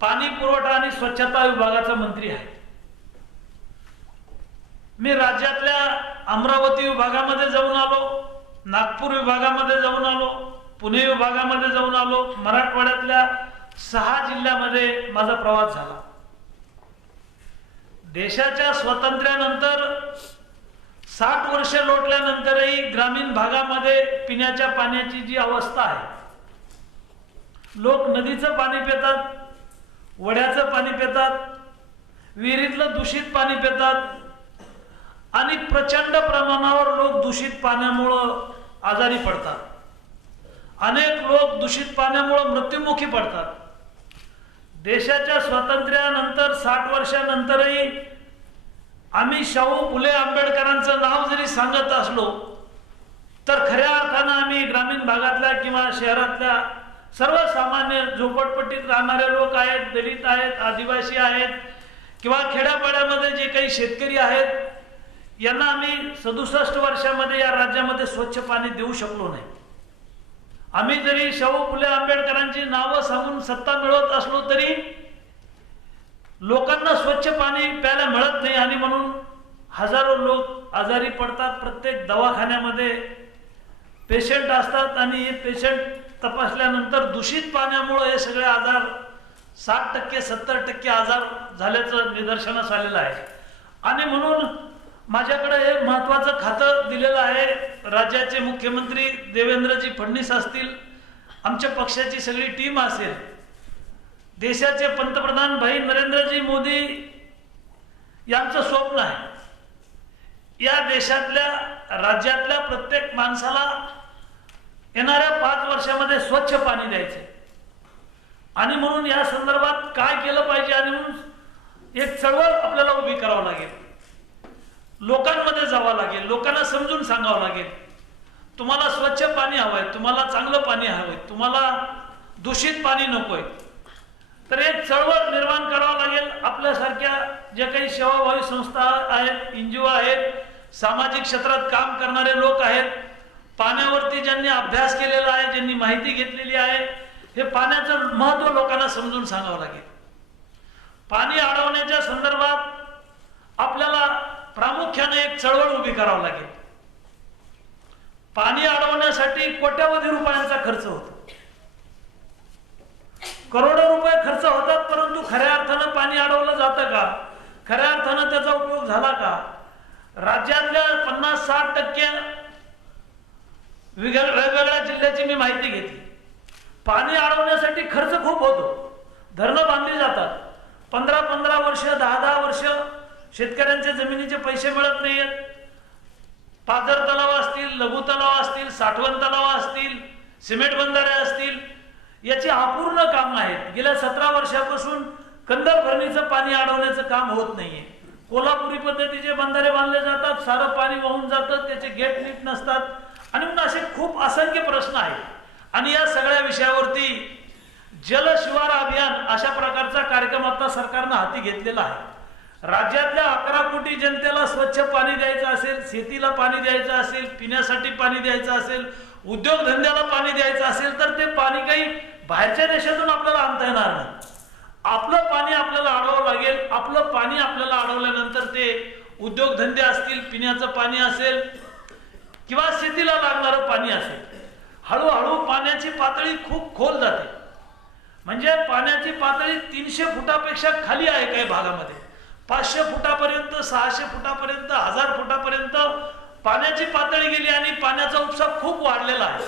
पाणी पुरवठा आणि स्वच्छता विभागाचा मंत्री आहे. मी राज्यातल्या अमरावती विभागामध्ये जाऊन आलो, नागपूर विभागामध्ये जाऊन आलो, पुणे विभागामध्ये जाऊन आलो, मराठवाड्यातल्या 6 जिल्ह्यामध्ये माझा प्रवास झाला. देशाच्या स्वातंत्र्यानंतर 60 वर्ष लोटल्यानंतरही ग्रामीण भागामध्ये पिण्याच्या पाण्याची जी अवस्था आहे, लोक नदीचं पाणी पितात, वड्याचं पाणी पितात, विहिरीतलं दूषित पाणी पितात आणि प्रचंड प्रमाणावर लोक दूषित पाण्यामुळं आजारी पडतात. अनेक लोक दूषित पाण्यामुळं मृत्युमुखी पडतात. देशाच्या स्वातंत्र्यानंतर 60 वर्षानंतरही आम्ही शाहू फुले आंबेडकरांचं नाव जरी सांगत असलो तर खऱ्या अर्थानं आम्ही ग्रामीण भागातल्या किंवा शहरातल्या सर्वसामान्य झोपडपट्टीत राहणारे लोक आहेत, दलित आहेत, आदिवासी आहेत किंवा खेड्यापाड्यामध्ये जे काही शेतकरी आहेत, यांना आम्ही 67 वर्षामध्ये या राज्यामध्ये स्वच्छ पाणी देऊ शकलो नाही. आम्ही जरी शाहू फुले आंबेडकरांची नावं सांगून सत्ता मिळवत असलो तरी लोकांना स्वच्छ पाणी प्यायला मिळत नाही आणि म्हणून हजारो लोक आजारी पडतात. प्रत्येक दवाखान्यामध्ये पेशंट असतात आणि हे पेशंट तपासल्यानंतर दूषित पाण्यामुळे हे सगळे आजार 60% 70% आजार झाल्याचं निदर्शनास आलेलं आहे. आणि म्हणून माझ्याकडे हे महत्वाचं खातं दिलेलं आहे. राज्याचे मुख्यमंत्री देवेंद्रजी फडणवीस असतील, आमच्या पक्षाची सगळी टीम असेल, देशाचे पंतप्रधान भाई नरेंद्रजी मोदी यांचं स्वप्न आहे या देशातल्या राज्यातल्या प्रत्येक माणसाला येणाऱ्या 5 वर्षामध्ये स्वच्छ पाणी द्यायचे. आणि म्हणून या संदर्भात काय केलं पाहिजे आणि म्हणून एक चळवळ आपल्याला उभी करावं लागेल. लोकांमध्ये जावं लागेल, लोकांना समजून सांगावं लागेल, तुम्हाला स्वच्छ पाणी हवंय, तुम्हाला चांगलं पाणी हवंय, तुम्हाला दूषित पाणी नकोय. तर एक चळवळ निर्माण करावं लागेल. आपल्यासारख्या ज्या काही सेवाभावी संस्था आहेत, NGO आहेत, सामाजिक क्षेत्रात काम करणारे लोक आहेत, पाण्यावरती ज्यांनी अभ्यास केलेला आहे, ज्यांनी माहिती घेतलेली आहे, हे पाण्याचं महत्त्व लोकांना समजून सांगावं लागेल. पाणी अडवण्याच्या संदर्भात आपल्याला प्रामुख्याने एक चळवळ उभी करावं लागेल. पाणी अडवण्यासाठी कोट्यावधी रुपयांचा खर्च होतो, करोडो रुपये खर्च होतात, परंतु खऱ्या अर्थानं पाणी अडवलं जातं का? खऱ्या अर्थानं त्याचा उपयोग झाला का? राज्यातल्या 50-60% वेगवेगळ्या जिल्ह्याची मी माहिती घेतली. पाणी अडवण्यासाठी खर्च खूप होतो. धरणं बांधली जातात, 15-15 वर्ष, 10-10 वर्ष शेतकऱ्यांच्या जमिनीचे पैसे मिळत नाहीयेत. पाझर तलाव असतील, लघु तलाव असतील, साठवण तलाव असतील, सिमेंट बंधारे असतील, याची अपूर्ण काम आहेत. गेल्या 17 वर्षापासून कंदर भरणीचं पाणी अडवण्याचं काम होत नाहीये. कोल्हापुरी पद्धतीचे बंधारे बांधले जातात, सारं पाणी वाहून जातं, त्याचे गेट नीट नसतात आणि म्हणून असे खूप असंख्य प्रश्न आहेत. आणि या सगळ्या विषयावरती जल शिवार अभियान अशा प्रकारचा कार्यक्रम आता सरकारनं हाती घेतलेला आहे. राज्यातल्या 11 कोटी जनतेला स्वच्छ पाणी द्यायचं असेल, शेतीला पाणी द्यायचं असेल, पिण्यासाठी पाणी द्यायचं असेल, उद्योगधंद्याला पाणी द्यायचं असेल, तर ते पाणी काही बाहेरच्या देशातून आपल्याला आणता येणार नाही. आपलं पाणी आपल्याला अडवावं लागेल. आपलं पाणी आपल्याला अडवल्यानंतर ते उद्योगधंदे असतील, पिण्याचं पाणी असेल किंवा शेतीला लागणारं पाणी असेल, हळूहळू पाण्याची पातळी खूप खोल जाते. म्हणजे पाण्याची पातळी 300 फुटापेक्षा खाली आहे काही भागामध्ये. 500 फुटापर्यंत, 600 फुटापर्यंत, 1000 फुटापर्यंत पाण्याची पातळी गेली आणि पाण्याचा उपसा खूप वाढलेला आहे.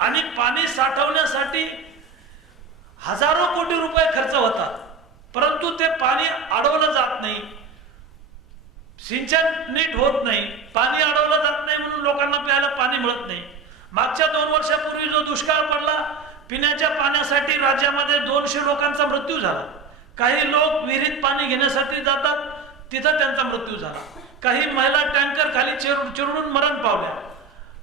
आणि पाणी साठवण्यासाठी हजारो कोटी रुपये खर्च होतात, परंतु ते पाणी अडवलं जात नाही, सिंचन नीट होत नाही, पाणी अडवलं जात नाही, म्हणून लोकांना प्यायला पाणी मिळत नाही. मागच्या 2 वर्षापूर्वी जो दुष्काळ पडला, पिण्याच्या पाण्यासाठी राज्यामध्ये 200 लोकांचा मृत्यू झाला. काही लोक विहिरीत पाणी घेण्यासाठी जातात, तिथं त्यांचा मृत्यू झाला. काही महिला टँकर खाली चिरडून मरण पावल्या.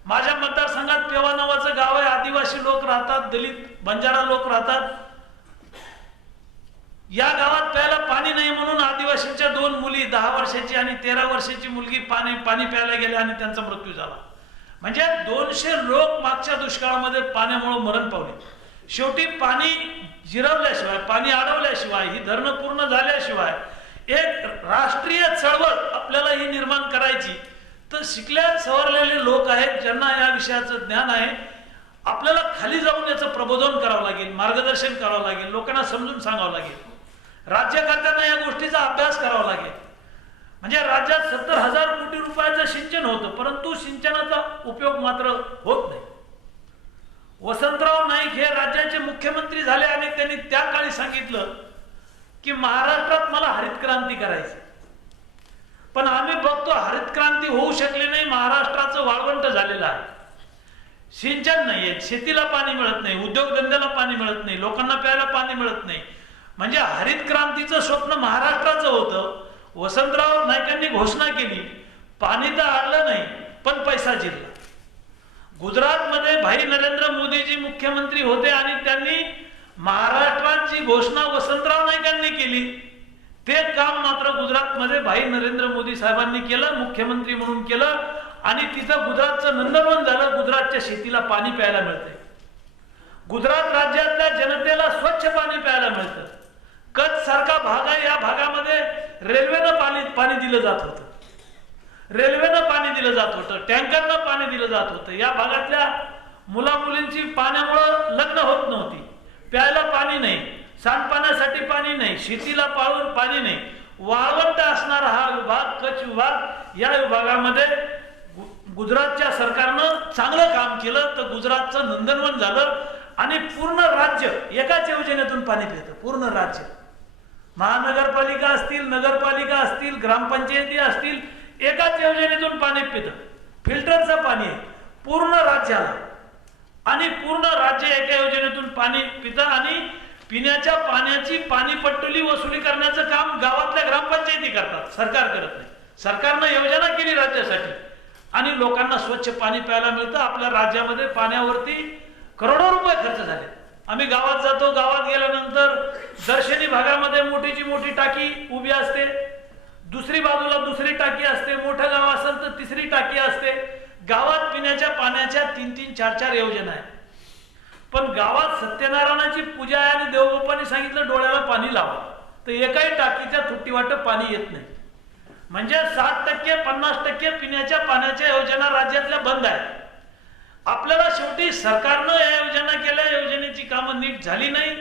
माझ्या मतदारसंघात पेवा नावाचं गाव आहे, आदिवासी लोक राहतात, दलित बंजारा लोक राहतात. या गावात प्यायला पाणी नाही म्हणून आदिवासींच्या 2 मुली, 10 वर्षाची आणि 13 वर्षाची मुलगी पाणी प्यायला गेल्या आणि त्यांचा मृत्यू झाला. म्हणजे 200 लोक मागच्या दुष्काळामध्ये पाण्यामुळे मरण पावले. शेवटी पाणी जिरवल्याशिवाय, पाणी अडवल्याशिवाय, ही धरणं पूर्ण झाल्याशिवाय एक राष्ट्रीय चळवळ आपल्याला ही निर्माण करायची, तर शिकल्या सवरलेले लोक आहेत, ज्यांना या विषयाचं ज्ञान आहे, आपल्याला खाली जाऊन याचं प्रबोधन करावं लागेल, मार्गदर्शन करावं लागेल, लोकांना समजून सांगावं लागेल. राज्यकर्त्यांना या गोष्टीचा अभ्यास करावा लागेल. म्हणजे राज्यात 70,000 कोटी रुपयाचं सिंचन होतं, परंतु सिंचनाचा उपयोग मात्र होत नाही. वसंतराव नाईक हे राज्याचे मुख्यमंत्री झाले महाराष्ट्रात मला हरित क्रांती करायची, पण आम्ही बघतो हरित क्रांती होऊ शकली नाही. महाराष्ट्राचं वाळवंट झालेलं आहे, सिंचन नाहीये, शेतीला पाणी मिळत नाही, उद्योगधंद्याला पाणी मिळत नाही, लोकांना प्यायला पाणी मिळत नाही. म्हणजे हरित क्रांतीचं स्वप्न महाराष्ट्राचं होतं. वसंतराव नाईकांनी घोषणा केली, पाणी तर आणलं नाही पण पैसा जिरला. गुजरातमध्ये भाई नरेंद्र मोदीजी मुख्यमंत्री होते आणि त्यांनी महाराष्ट्रात जी घोषणा वसंतराव नाईकांनी केली ते काम मात्र गुजरातमध्ये भाई नरेंद्र मोदी साहेबांनी केलं, मुख्यमंत्री म्हणून केलं आणि तिथं गुजरातचं नंदनवन झालं. गुजरातच्या शेतीला पाणी प्यायला मिळते, गुजरात राज्यातल्या जनतेला स्वच्छ पाणी प्यायला मिळतं. कच्छ सारखा भाग आहे, या भागामध्ये रेल्वेनं पाणी दिलं जात होतं, रेल्वेनं पाणी दिलं जात होतं, टँकरनं पाणी दिलं जात होतं. या भागातल्या मुला मुलींची पाण्यामुळं लग्न होत नव्हती, प्यायला पाणी नाही, सांडपाण्यासाठी पाणी नाही, शेतीला पाळून पाणी नाही. वाळवंट असणारा हा विभाग, कच्छ विभाग, या विभागामध्ये गुजरातच्या सरकारनं चांगलं काम केलं तर गुजरातचं नंदनवन झालं आणि पूर्ण राज्य एकाच योजनेतून पाणी पितं. पूर्ण राज्य, महानगरपालिका असतील, नगरपालिका असतील, ग्रामपंचायती असतील, एकाच योजनेतून पाणी पितं. फिल्टरचं पाणी आहे पूर्ण राज्याला आणि पूर्ण राज्य एका योजनेतून पाणी पितं आणि पिण्याच्या पाण्याची पाणीपट्टी वसुली करण्याचं काम गावातल्या ग्रामपंचायती करतात, सरकार करत नाही. सरकारनं योजना केली राज्यासाठी आणि लोकांना स्वच्छ पाणी प्यायला मिळतं. आपल्या राज्यामध्ये पाण्यावरती करोडो रुपये खर्च झाले. आम्ही गावात जातो, गावात गेल्यानंतर दर्शनी भागामध्ये मोठीची मोठी टाकी उभी असते, दुसरी बाजूला दुसरी टाकी असते, मोठं गाव असेल तर तिसरी टाकी असते. गावात पिण्याच्या पाण्याच्या 3-3, 4-4 योजना आहेत. पण गावात सत्यनारायणाची पूजा आहे आणि देवबाप्पांनी सांगितलं डोळ्याला पाणी लावा, तर एकाही टाकीच्या तुट्टीवाटं पाणी येत नाही. म्हणजे 60%, 50% पिण्याच्या पाण्याच्या योजना राज्यातल्या बंद आहेत. आपल्याला शेवटी सरकारनं या योजना केल्या, योजनेची कामं नीट झाली नाही,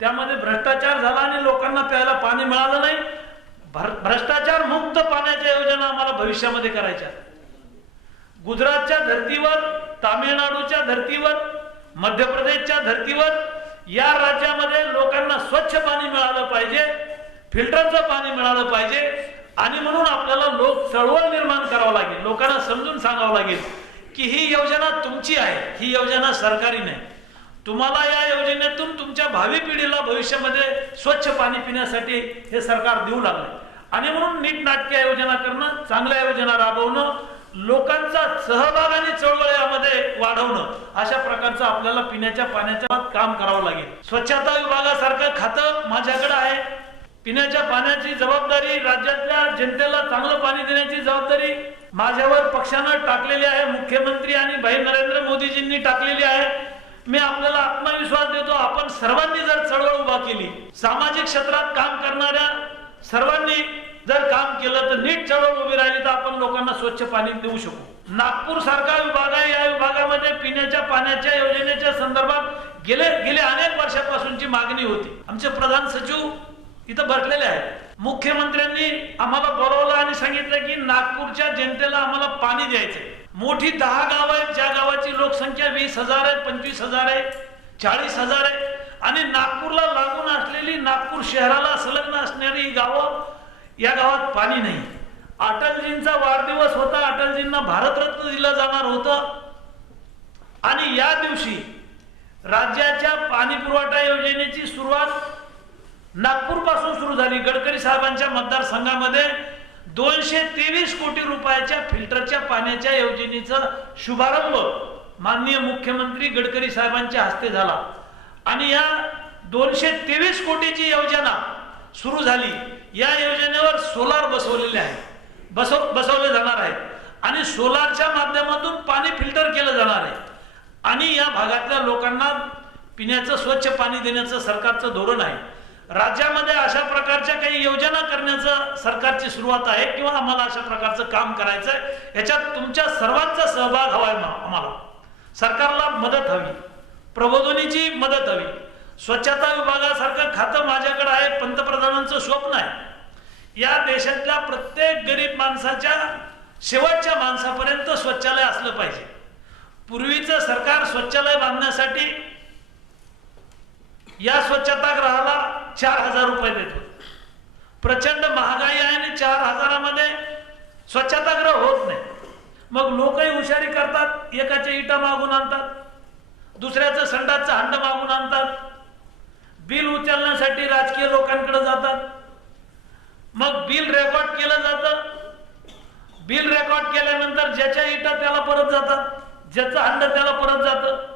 त्यामध्ये भ्रष्टाचार झाला आणि लोकांना प्यायला पाणी मिळालं नाही. भ्रष्टाचार मुक्त पाण्याच्या योजना आम्हाला भविष्यामध्ये करायच्या. गुजरातच्या धर्तीवर, तामिळनाडूच्या धर्तीवर, मध्य प्रदेशच्या धर्तीवर या राज्यामध्ये लोकांना स्वच्छ पाणी मिळालं पाहिजे, फिल्टरचं पाणी मिळालं पाहिजे आणि म्हणून आपल्याला लोक चळवळ निर्माण करावं लागेल. लोकांना समजून सांगावं लागेल की ही योजना तुमची आहे, ही योजना सरकारी नाही. तुम्हाला या योजनेतून तुमच्या भावी पिढीला भविष्यामध्ये स्वच्छ पाणी पिण्यासाठी हे सरकार देऊ लागले आणि म्हणून नीटनाटक्या योजना करणं, चांगल्या योजना राबवणं, लोकांचा सहभाग आणि चळवळ यामध्ये वाढवणं, अशा प्रकारचं आपल्याला पिण्याच्या पाण्याच्या काम करावं लागेल. स्वच्छता विभागासारखं खातं माझ्याकडे आहे. पिण्याच्या पाण्याची जबाबदारी, राज्यातल्या जनतेला चांगलं पाणी देण्याची जबाबदारी माझ्यावर पक्षानं टाकलेली आहे, मुख्यमंत्री आणि भाई नरेंद्र मोदीजींनी टाकलेली आहे. मी आपल्याला आत्मविश्वास देतो, आपण सर्वांनी जर चळवळ उभा केली, सामाजिक क्षेत्रात काम करणाऱ्या सर्वांनी जर काम केलं तर नीट चळवळ उभी राहिली तर आपण लोकांना स्वच्छ पाणी देऊ शकू. नागपूर सारखा विभाग आहे, या विभागामध्ये पिण्याच्या पाण्याच्या योजनेच्या संदर्भात गेले अनेक वर्षापासूनची मागणी होती. आमचे प्रधान सचिव इथं बसलेले आहेत. मुख्यमंत्र्यांनी आम्हाला बोलावलं आणि सांगितलं की नागपूरच्या जनतेला आम्हाला पाणी द्यायचंय. मोठी 10 गाव आहेत, ज्या गावाची लोकसंख्या 20,000 आहे, 25,000 आहे, 40,000 आहे आणि नागपूरला लागून असलेली, नागपूर शहराला संलग्न असणारी ही गावं, या गावात पाणी नाही. अटलजींचा वाढदिवस होता, अटलजींना भारतरत्न दिलं जाणार होतं आणि या दिवशी राज्याच्या पाणी पुरवठा योजनेची सुरुवात नागपूर पासून सुरू झाली. गडकरी साहेबांच्या मतदारसंघामध्ये 223 कोटी रुपयाच्या फिल्टरच्या पाण्याच्या योजनेचा शुभारंभ माननीय मुख्यमंत्री गडकरी साहेबांच्या हस्ते झाला आणि या 223 कोटीची योजना सुरू झाली. या योजनेवर सोलार बसवलेले आहेत, बसवले जाणार आहेत आणि सोलारच्या माध्यमातून पाणी फिल्टर केलं जाणार आहे आणि या भागातल्या लोकांना पिण्याचं स्वच्छ पाणी देण्याचं सरकारचं धोरण आहे. राज्यामध्ये अशा प्रकारच्या काही योजना करण्याचं सरकारची सुरुवात आहे किंवा आम्हाला अशा प्रकारचं काम करायचं आहे. याच्यात तुमच्या सर्वांचा सहभाग हवाय. आम्हाला सरकारला मदत हवी, प्रबोधनीची मदत हवी. स्वच्छता विभागासारखं खातं माझ्याकडे आहे, पंतप्रधानांचं स्वप्न आहे. या देशातल्या प्रत्येक गरीब माणसाच्या शेवटच्या माणसापर्यंत शौचालय असलं पाहिजे. पूर्वीचं सरकार शौचालय बांधण्यासाठी या स्वच्छतागृहाला 4,000 रुपये देत होतं. प्रचंड महागाई आहे आणि 4,000मध्ये स्वच्छतागृह होत नाही. मग लोकही हुशारी करतात, एकाच्या इटा मागून आणतात, दुसऱ्याचं संडासचं हंड मागून आणतात, बिल उचलण्यासाठी राजकीय लोकांकडे जातात. मग बिल रेकॉर्ड केलं जातं. बिल रेकॉर्ड केल्यानंतर ज्याच्या इटा त्याला परत जातात, ज्याचं हंड त्याला परत जातं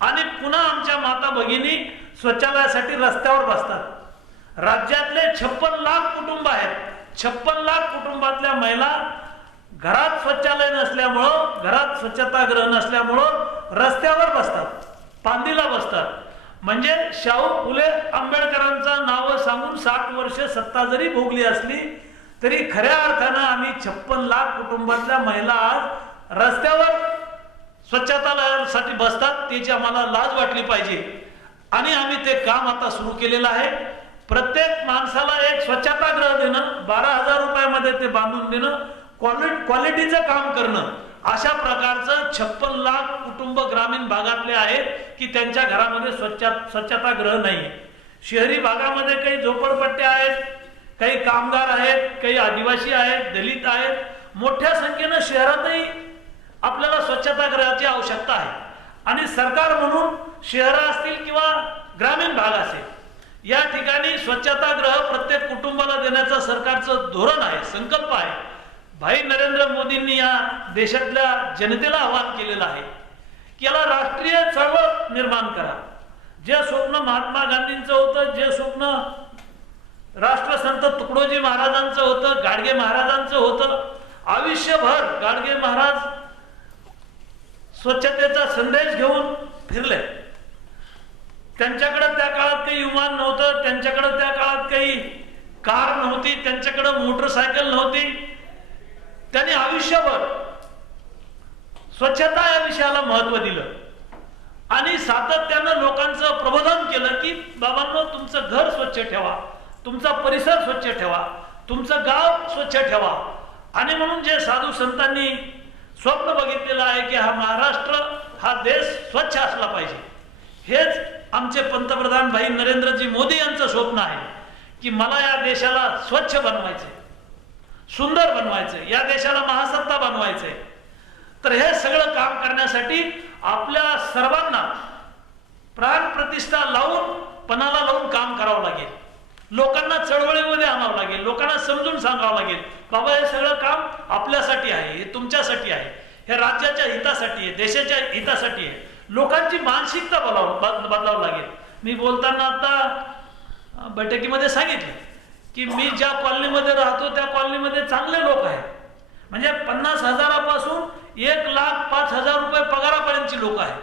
आणि पुन्हा आमच्या माता भगिनी शौचालयासाठी रस्त्यावर बसतात. राज्यातले 56 लाख कुटुंब आहेत. 56 लाख कुटुंबातल्या महिला घरात शौचालय नसल्यामुळं, घरात स्वच्छतागृह नसल्यामुळं रस्त्यावर बसतात, पांदीला बसतात. म्हणजे शाहू फुले आंबेडकरांचं नाव सांगून 60 वर्ष सत्ता जरी भोगली असली तरी खऱ्या अर्थानं आम्ही 56 लाख कुटुंबातल्या महिला आज रस्त्यावर स्वच्छतालयासाठी बसतात. त्याची आम्हाला लाज वाटली पाहिजे आणि आम्ही ते काम आता सुरू केलेलं आहे. प्रत्येक माणसाला एक स्वच्छतागृह देणं, 12,000 रुपयामध्ये ते बांधून देणं, क्वालिटीचं काम करणं, अशा प्रकारचं 56 लाख कुटुंब ग्रामीण भागातले आहेत की त्यांच्या घरामध्ये स्वच्छतागृह नाही. शहरी भागामध्ये काही झोपडपट्ट्या आहेत, काही कामगार आहेत, काही आदिवासी आहेत, दलित आहेत. मोठ्या संख्येनं शहरातही आपल्याला स्वच्छतागृहाची आवश्यकता आहे आणि सरकार म्हणून शहरं असतील किंवा ग्रामीण भाग असेल, या ठिकाणी स्वच्छतागृह प्रत्येक कुटुंबाला देण्याचं सरकारचं धोरण आहे, संकल्प आहे. भाई नरेंद्र मोदींनी या देशातल्या जनतेला आवाहन केलेलं आहे की याला राष्ट्रीय चळवळ निर्माण करा. जे स्वप्न महात्मा गांधींचं होतं, जे स्वप्न राष्ट्रसंत तुकडोजी महाराजांचं होतं, गाडगे महाराजांचं होतं, आयुष्यभर गाडगे महाराज स्वच्छतेचा संदेश घेऊन फिरले. त्यांच्याकडे त्या काळात काही विमान नव्हतं, त्यांच्याकडे त्या काळात काही कार नव्हती, त्यांच्याकडे मोटरसायकल नव्हती. त्यांनी आयुष्यभर स्वच्छता या विषयाला महत्व दिलं आणि सातत्यानं लोकांचं प्रबोधन केलं की बाबांनो, तुमचं घर स्वच्छ ठेवा, तुमचा परिसर स्वच्छ ठेवा, तुमचं गाव स्वच्छ ठेवा. आणि म्हणून जे साधू संतांनी स्वप्न बघितलेलं आहे की हा महाराष्ट्र, हा देश स्वच्छ असला पाहिजे. हेच आमचे पंतप्रधान भाई नरेंद्रजी मोदी यांचं स्वप्न आहे की मला या देशाला स्वच्छ बनवायचंय, सुंदर बनवायचंय, या देशाला महासत्ता बनवायचंय. तर हे सगळं काम करण्यासाठी आपल्या सर्वांना प्राण प्रतिष्ठा लावून, पणाला लावून काम करावं लागेल. लोकांना चळवळीमध्ये आणावं लागेल, लोकांना समजून सांगावं लागेल, बाबा हे सगळं काम आपल्यासाठी आहे, हे तुमच्यासाठी आहे, हे राज्याच्या हितासाठी आहे, देशाच्या हितासाठी आहे. लोकांची मानसिकता बदलावं लागेल. मी बोलताना आता बैठकीमध्ये सांगितलं की मी ज्या कॉलनीमध्ये राहतो त्या कॉलनीमध्ये चांगले लोक आहेत. म्हणजे 50,000पासून 1,05,000 रुपये पगारापर्यंतची लोक आहेत.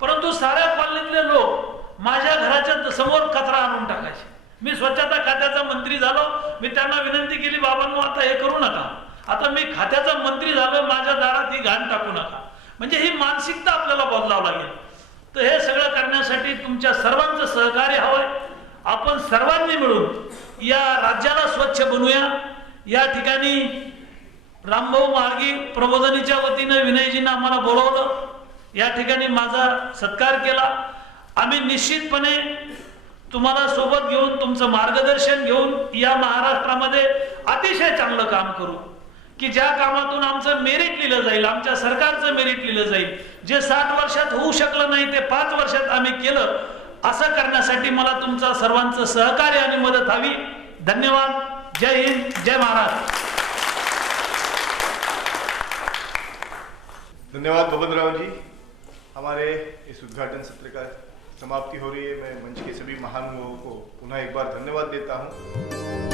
परंतु साऱ्या कॉलनीतले लोक माझ्या घराच्या समोर कचरा आणून टाकायचे. मी स्वच्छता खात्याचा मंत्री झालो, मी त्यांना विनंती केली, बाबांनो आता हे करू नका, आता मी खात्याचा मंत्री झालो, माझ्या दारात ही घाण टाकू नका. म्हणजे ही मानसिकता आपल्याला बदलावं लागेल. तर हे सगळं करण्यासाठी तुमच्या सर्वांचं सहकार्य हवंय. आपण सर्वांनी मिळून या राज्याला स्वच्छ बनवूया. या ठिकाणी रामभाऊ म्हाळगी प्रबोधिनीच्या वतीनं विनयजींना आम्हाला बोलवलं, या ठिकाणी माझा सत्कार केला. आम्ही निश्चितपणे तुम्हाला सोबत घेऊन, तुमचं मार्गदर्शन घेऊन या महाराष्ट्रामध्ये अतिशय चांगलं काम करू की ज्या कामातून आमचं मेरिट लिहिलं जाईल, आमच्या सरकारचं मेरिट लिहिलं जाईल. जे 60 वर्षात होऊ शकलं नाही ते 5 वर्षात आम्ही केलं. असं करण्यासाठी मला तुमचा सर्वांचं सहकार्य आणि मदत हवी. धन्यवाद. जय हिंद, जय महाराष्ट्र. धन्यवाद बबनराव जी. हमारे इस उद्घाटन सत्र का समाप्ति हो रही है. मैं मंच के सभी महानुभावों को पुनः एक बार धन्यवाद देता हूँ.